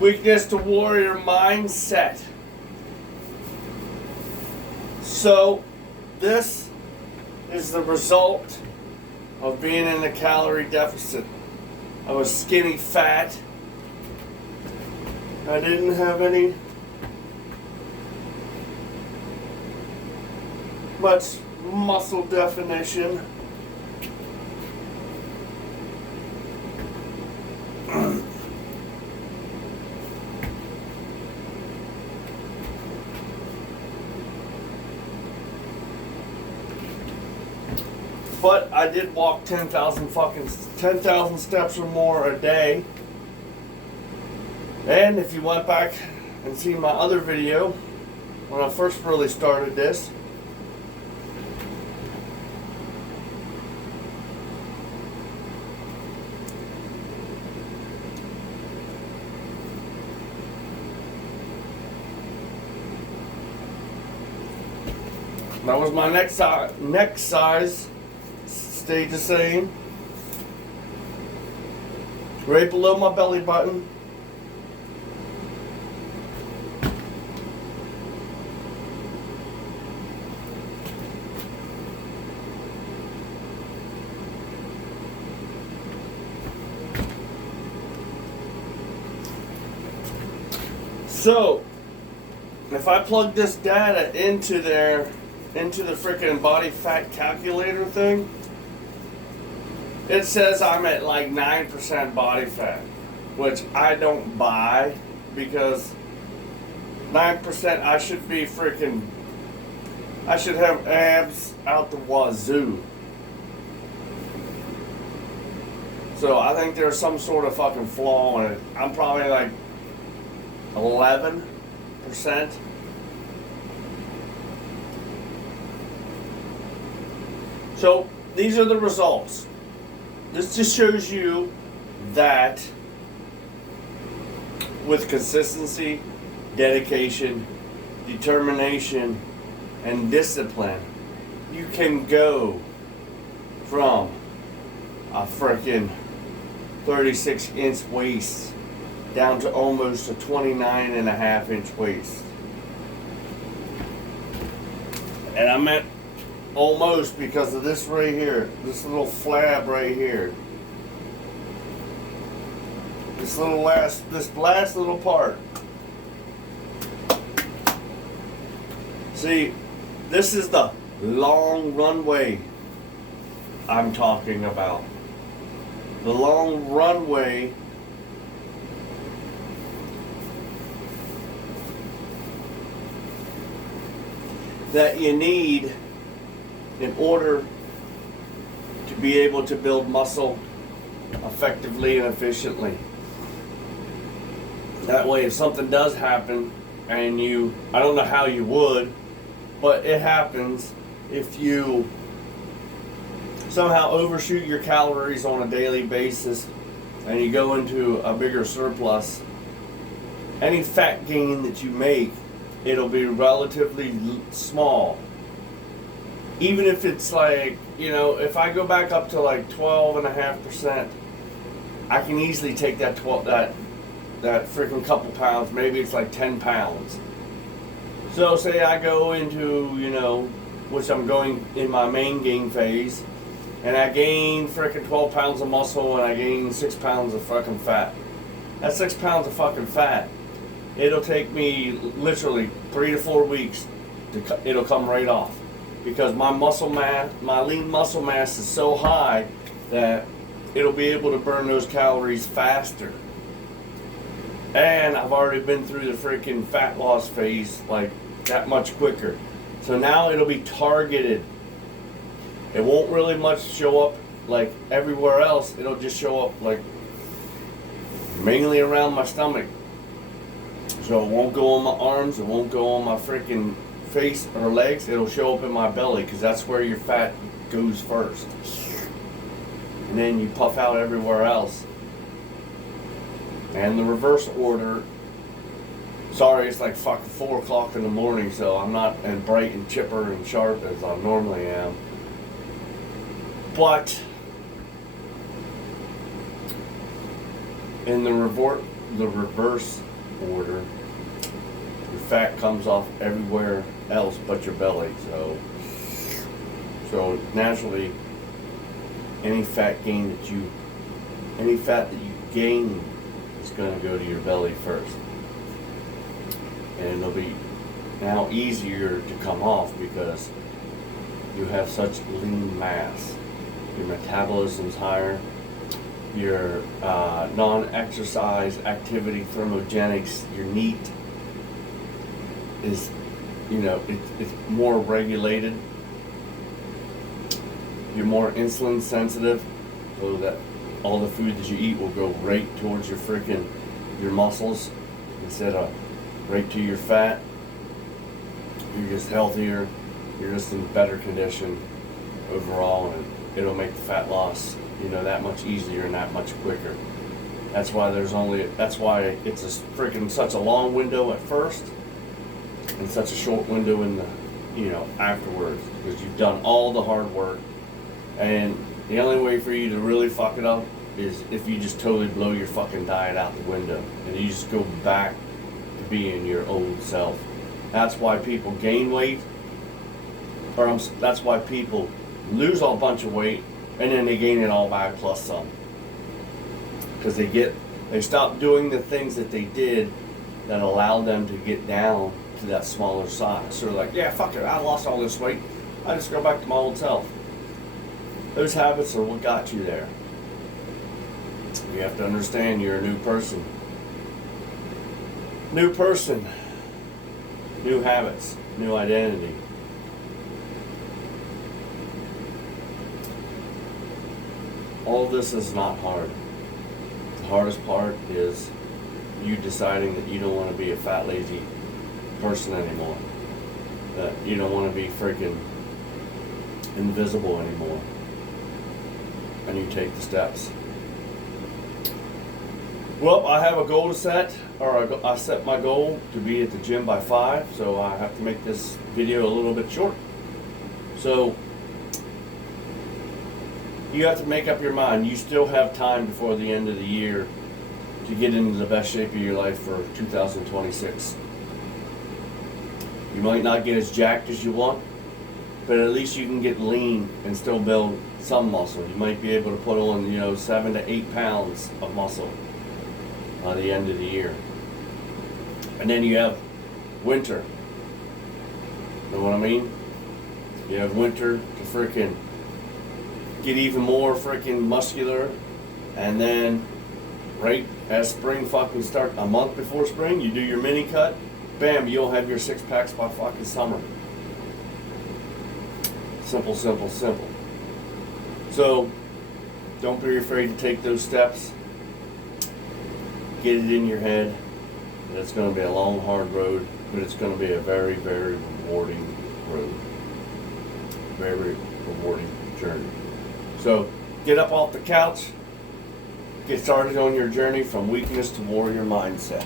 Weakness to warrior mindset. So, this is the result of being in a calorie deficit. I was skinny fat. I didn't have any much muscle definition. But I did walk 10,000 steps or more a day. And if you went back and seen my other video when I first really started this, that was my next size. Stayed the same. Right below my belly button. So, if I plug this data into the freaking body fat calculator thing, it says I'm at like 9% body fat, which I don't buy, because 9% I should have abs out the wazoo. So I think there's some sort of fucking flaw in it. I'm probably like 11%. So these are the results. This just shows you that with consistency, dedication, determination, and discipline, you can go from a freaking 36-inch waist down to almost a 29.5-inch waist. And I meant almost because of this right here, this little flab right here. This last little part. See, this is the long runway I'm talking about. The long runway that you need in order to be able to build muscle effectively and efficiently. That way, if something does happen and I don't know how you would, but it happens if you somehow overshoot your calories on a daily basis and you go into a bigger surplus, any fat gain that you make, it'll be relatively small. Even if it's like, if I go back up to like 12.5%, I can easily take that freaking couple pounds, maybe it's like 10 pounds. So say I go into, which I'm going in my main gain phase, and I gain freaking 12 pounds of muscle and I gain 6 pounds of fucking fat. That's 6 pounds of fucking fat. It'll take me literally 3 to 4 weeks it'll come right off. Because my lean muscle mass is so high that it'll be able to burn those calories faster. And I've already been through the freaking fat loss phase like that much quicker. So now it'll be targeted. It won't really much show up like everywhere else. It'll just show up like mainly around my stomach. So it won't go on my arms, it won't go on my freaking face or legs, it'll show up in my belly, because that's where your fat goes first. And then you puff out everywhere else. And the reverse order, sorry, it's like fucking 4 o'clock in the morning, so I'm not as bright and chipper and sharp as I normally am. But in the the reverse order, your fat comes off everywhere else but your belly. So naturally, any fat that you gain is going to go to your belly first, and it'll be now easier to come off because you have such lean mass. Your metabolism's higher. Your non-exercise activity thermogenics, your NEAT is, it's more regulated. You're more insulin sensitive, so that all the food that you eat will go right towards your muscles instead of right to your fat. You're just healthier. You're just in better condition overall, and it'll make the fat loss, that much easier and that much quicker. That's why it's such a long window at first and such a short window in the, afterwards, because you've done all the hard work. And the only way for you to really fuck it up is if you just totally blow your fucking diet out the window and you just go back to being your old self. That's why people gain weight, that's why people lose a bunch of weight and then they gain it all back plus some. Because they stop doing the things that they did that allowed them to get down to that smaller size. So they're like, yeah, fuck it, I lost all this weight, I just go back to my old self. Those habits are what got you there. You have to understand you're a new person. New person, new habits, new identity. All of this is not hard. The hardest part is you deciding that you don't want to be a fat, lazy person anymore. That you don't want to be freaking invisible anymore. And you take the steps. Well, I have a goal to set, or I set my goal to be at the gym by 5, so I have to make this video a little bit short. So, you have to make up your mind. You still have time before the end of the year to get into the best shape of your life for 2026. You might not get as jacked as you want, but at least you can get lean and still build some muscle. You might be able to put on, 7 to 8 pounds of muscle by the end of the year. And then you have winter. Know what I mean? You have winter to freaking get even more freaking muscular, and then right as spring fucking start, a month before spring, you do your mini cut, bam, you'll have your 6 packs by fucking summer. Simple, simple, simple. So, don't be afraid to take those steps. Get it in your head that it's going to be a long, hard road, but it's going to be a very, very rewarding road. Very rewarding journey. So, get up off the couch. Get started on your journey from weakness to warrior mindset.